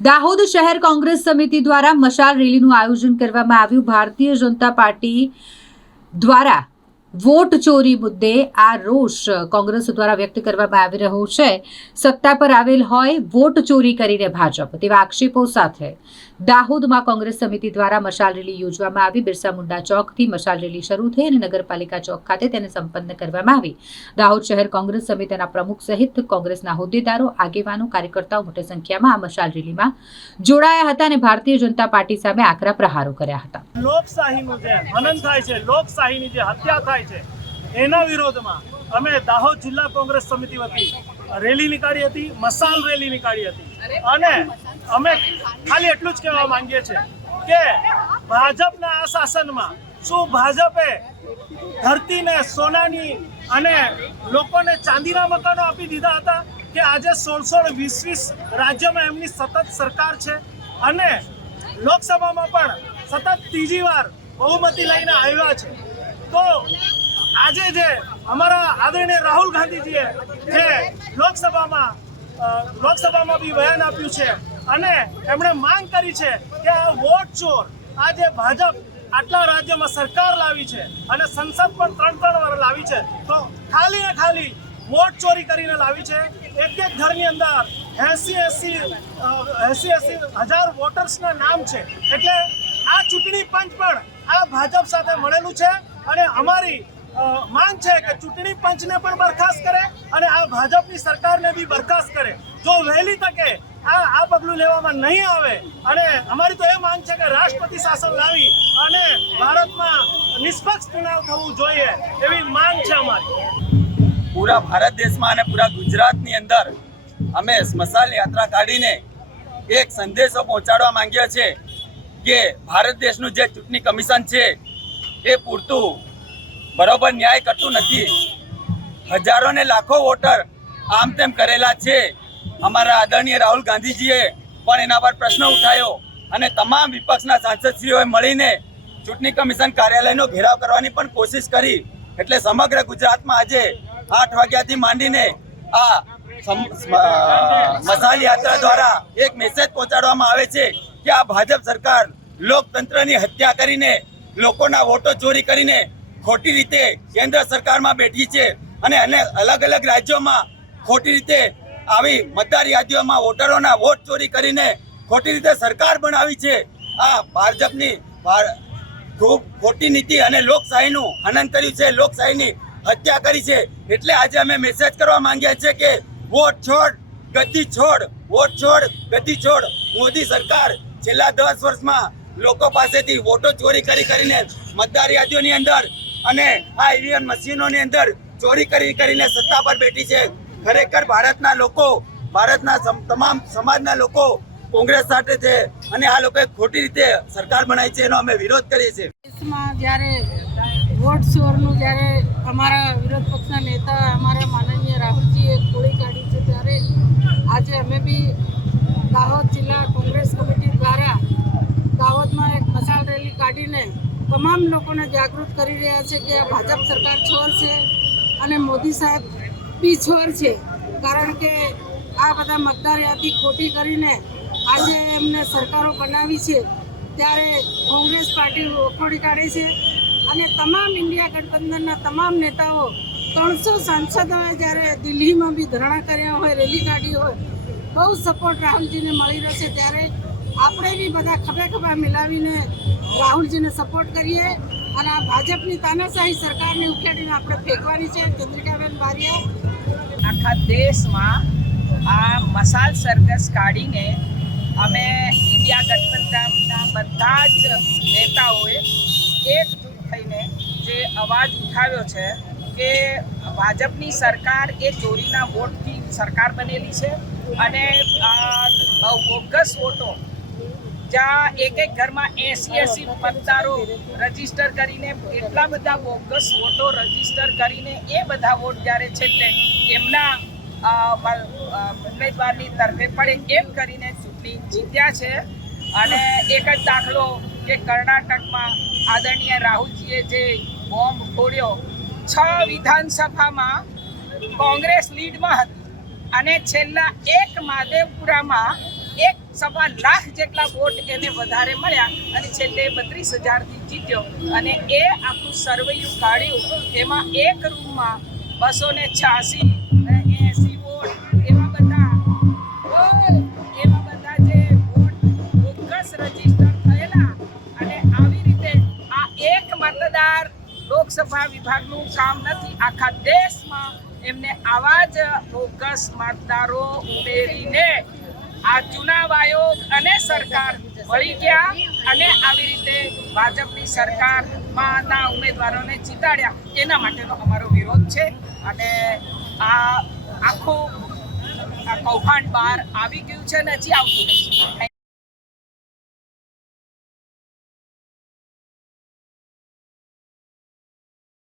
દાહોદ શહેર કોંગ્રેસ સમિતિ દ્વારા મશાલ રેલીનું આયોજન કરવામાં આવ્યું। ભારતીય જનતા પાર્ટી દ્વારા વોટ ચોરી મુદ્દે આ રોષ કોંગ્રેસ દ્વારા વ્યક્ત કરવામાં આવી રહ્યો છે। સત્તા પર આવેલ હોય વોટ ચોરી કરીને ભાજપ તેવા આક્ષેપો સાથે દાહોદમાં કોંગ્રેસ સમિતિ દ્વારા મશાલ રેલી યોજવામાં આવી। બિરસા મુંડા ચોકથી મશાલ રેલી શરૂ થઈ અને નગરપાલિકા ચોક ખાતે તેને સંપન્ન કરવામાં આવી। દાહોદ શહેર કોંગ્રેસ સમિતિના પ્રમુખ સહિત કોંગ્રેસના હોદ્દેદારો, આગેવાનો, કાર્યકર્તાઓ મોટી સંખ્યામાં આ મશાલ રેલીમાં જોડાયા હતા અને ભારતીય જનતા પાર્ટી સામે આકરા પ્રહારો કર્યા હતા। લોકશાહીનું જે હનન થાય છે, લોકશાહીની જે હત્યા થાય છે, એના વિરોધમાં અમે દાહોદ જિલ્લા કોંગ્રેસ સમિતિ વતી રેલી નીકાળી હતી, મશાલ રેલી નીકાળી હતી અને અમે ખાલી એટલું જ કહેવા માંગીએ છીએ કે ભાજપના આ શાસનમાં શું ભાજપે ધરતીને સોનાની અને લોકોને ચાંદીના મકાનો આપી દીધા હતા કે આજે 16-20 રાજ્યોમાં એમની સતત સરકાર છે અને લોકસભામાં પણ સતત ત્રીજી વાર બહુમતી લઈને આવ્યા છે। તો આજે જે અમારા આદરણીય રાહુલ ગાંધીજીએ જે લોકસભામાં બી બયાન આપ્યું છે અને એમણે માંગ કરી છે કે આ વોટ ચોર, આ જે ભાજપ આટલા રાજ્યોમાં સરકાર લાવી છે અને સંસદ પણ 3 વાર લાવી છે, તો ખાલી ને ખાલી વોટ ચોરી કરીને લાવી છે। એક ઘરની અંદર 80,000 વોટર્સના નામ છે, એટલે આ ચૂંટણી પંચ પણ આ ભાજપ સાથે મળેલું છે અને અમારી માંગ છે કે ચૂંટણી પંચને પણ બરખાસ્ત કરે અને આ ભાજપની સરકારને બી બરખાસ્ત કરે। જો વહેલી તકે આ પગલું લેવામાં નહીં આવે અને અમારી તો એ માંગ છે કે રાષ્ટ્રપતિ શાસન લાવી અને ભારતમાં નિષ્પક્ષ ચુનાવ થવું જોઈએ, એવી માંગ છે અમારી। પૂરા ભારત દેશમાં અને પૂરા ગુજરાતની અંદર અમે મશાલ યાત્રા કાઢીને એક સંદેશો પહોંચાડવા માંગીએ છીએ કે ભારત દેશનું જે ચૂંટણી કમિશન છે એ પૂરતું બરોબર ન્યાય કરતું નથી। હજારો ને લાખો વોટર આમ તેમ કરેલા છે। અમારા આદરણીય રાહુલ ગાંધીજીએ પણ એના પર પ્રશ્ન ઉઠાવ્યો અને તમામ વિપક્ષના સાંસદશ્રીઓએ મળીને ચૂંટણી કમિશન કાર્યાલયનો ઘેરાવ કરવાની પણ કોશિશ કરી। એટલે સમગ્ર ગુજરાતમાં આજે 8 વાગ્યાથી માંડીને આ મશાલ યાત્રા દ્વારા એક મેસેજ પહોંચાડવામાં આવે છે કે આ ભાજપ સરકાર લોકતંત્રની હત્યા કરીને, લોકોના વોટો ચોરી કરીને ખોટી રીતે કેન્દ્ર સરકારમાં બેઠી છે અને અલગ અલગ રાજ્યોમાં ખોટી રીતે આવી મતદાર યાદીઓમાં વોટરોના વોટ ચોરી કરીને ખોટી રીતે સરકાર બનાવી છે। આ ભાજપની ખૂબ ખોટી નીતિ અને લોકશાહીનું હનન કર્યું છે, લોકશાહીની હત્યા કરી છે। એટલે આજે અમે મેસેજ કરવા માંગીએ છીએ કે વોટ છોડ ગદ્દી છોડ, વોટ છોડ ગદ્દી છોડ। મોદી સરકાર છેલ્લા 10 વર્ષમાં લોકો પાસેથી વોટો ચોરી કરીને મતદાર યાદીઓની અંદર અને આ ઈવીએમ મશીનોની અંદર ચોરી કરીને સત્તા પર બેઠી છે। ખરેખર ભારતના લોકો, ભારતના તમામ સમાજના લોકો કોંગ્રેસ સાથે છે અને આ લોકોએ ખોટી રીતે સરકાર બનાવી છે, એનો અમે વિરોધ કરીએ છીએ। દેશમાં જ્યારે વોટ ચોરનું જ્યારે અમારા વિરોધ પક્ષના નેતા અમારા માનનીય રાહુલજીએ ગોળી કાઢી છે, ત્યારે આજે અમે બી દાહોદ જિલ્લા કોંગ્રેસ કમિટી દ્વારા દાહોદમાં એક મશાલ રેલી કાઢીને તમામ લોકોને જાગૃત કરી રહ્યા છે કે આ ભાજપ સરકાર ચોર છે અને મોદી સાહેબ બી ચોર છે। કારણ કે આ બધા મતદાર યાદી ખોટી કરીને આજે એમને સરકારો બનાવી છે, ત્યારે કોંગ્રેસ પાર્ટી વખોડી કાઢે છે અને તમામ ઇન્ડિયા ગઠબંધનના તમામ નેતાઓ 300 સાંસદોએ જ્યારે દિલ્હીમાં બી ધરણા કર્યા હોય, રેલી કાઢી હોય, બહુ સપોર્ટ રાહુલજીને મળી રહ્યો છે। ત્યારે આપણે બી બધા ખભે મિલાવીને રાહુલજીને સપોર્ટ કરીએ અને આ ભાજપની તાનાશાહી સરકારને ઉખેડીને આપણે ફેંકવાની છે। ચંદ્રિકાબેન બારિયા આખા દેશમાં આ મશાલ સરઘસ કાઢીને અમે ઇન્ડિયા ગઠબંધનના બધા જ નેતાઓએ એકજૂટ થઈને જે અવાજ ઉઠાવ્યો છે કે ભાજપની સરકાર એ ચોરીના વોટથી સરકાર બનેલી છે અને બોગસ વોટો જ્યાં એક ઘરમાં 80 મતદારો રજીસ્ટર કરીને એટલા બધા બોગસ વોટો રજીસ્ટર કરીને એ બધા વોટ જ્યારે છે તે એમના ઉમેદવારની તરફે પડે એમ કરીને ચૂંટણી જીત્યા છે। અને એક જ દાખલો કે કર્ણાટકમાં આદરણીય રાહુલજીએ જે બોમ્બ ફોડ્યો, 6 વિધાનસભામાં કોંગ્રેસ લીડમાં હતી અને છેલ્લા એક માદેવપુરામાં 1.25 લાખ જેટલા વોટ એને વધારે મળ્યા અને છેલ્લે 32,000થી જીત્યો. અને એ આખું સર્વેયું કાઢ્યું. એમાં એક રૂમમાં 286 વોટ એવા બધા જે વોટ બોગસ રજીસ્ટર થયેલા. અને આવી રીતે આ એક મતદાર લોકસભા વિભાગનું કામ નથી, આખા દેશમાં એમને આવા જ બોગસ મતદારો ઉમેરીને આ ચુનાવ આયોગ અને સરકાર વળી ગયા અને આવી રીતે ભાજપની સરકારમાંના ઉમેદવારોને જીતાડ્યા. એના માટેનો અમારો વિરોધ છે અને આ આખું કૌભાંડ બહાર આવી ગયું છે ને હજી આવતું રહેશે.